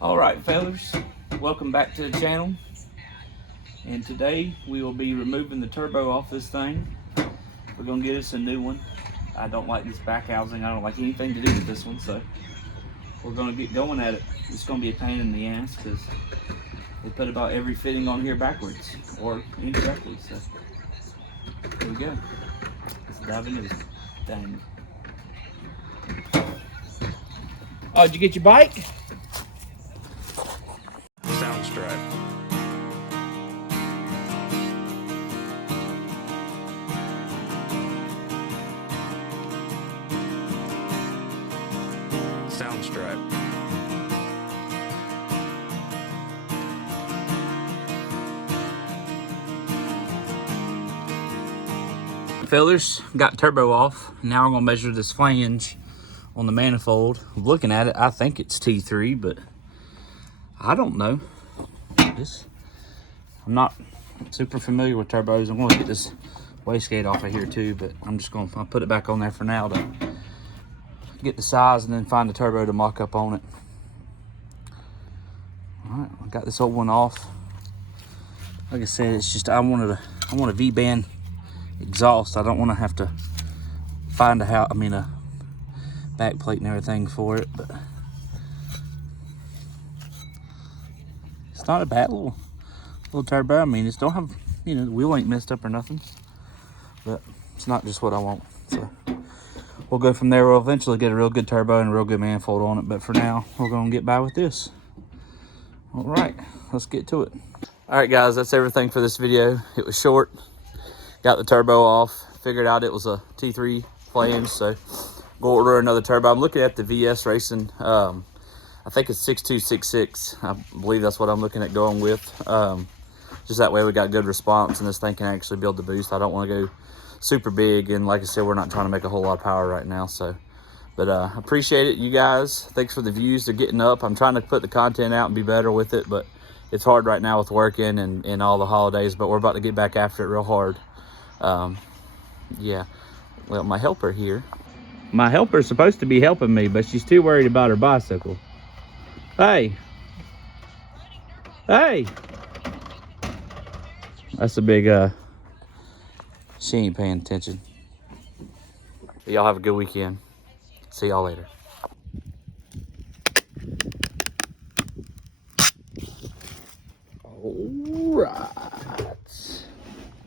Alright fellas, welcome back to the channel, and today we will be removing the turbo off this thing. We're going to get us a new one. I don't like this back housing, I don't like anything to do with this one, so we're going to get going at it. It's going to be a pain in the ass because they put about every fitting on here backwards or incorrectly, so here we go. Let's dive into this thing. Oh, did you get your bike? Soundstripe. Soundstripe. Fellers, got turbo off. Now we're gonna measure this flange on the manifold. Looking at it, I think it's T3, but I don't know. I'm not super familiar with turbos. I'm gonna get this wastegate off of here too, but I'll put it back on there for now to get the size and then find the turbo to mock up on it. All right, I got this old one off. Like I said, it's just I want a V-band exhaust. I don't want to have to find a back plate and everything for it, but it's not a bad little turbo. I mean, it's don't have, the wheel ain't messed up or nothing, but it's not just what I want. So we'll go from there. We'll eventually get a real good turbo and a real good manifold on it, but for now we're gonna get by with this. All right, let's get to it. All right guys, that's everything for this video. It was short. Got the turbo off, figured out it was a T3 flange, so go order another turbo. I'm looking at the VS Racing, I think it's 6266. I believe that's what I'm looking at going with. Just that way we got good response and this thing can actually build the boost. I don't want to go super big, and like I said, we're not trying to make a whole lot of power right now. So, but appreciate it, you guys. Thanks for the views. They're getting up. I'm trying to put the content out and be better with it, but it's hard right now with working and all the holidays, but we're about to get back after it real hard. Yeah, well, my helper here. My helper's supposed to be helping me, but she's too worried about her bicycle. Hey. Hey. That's a big, she ain't paying attention. Y'all have a good weekend. See y'all later.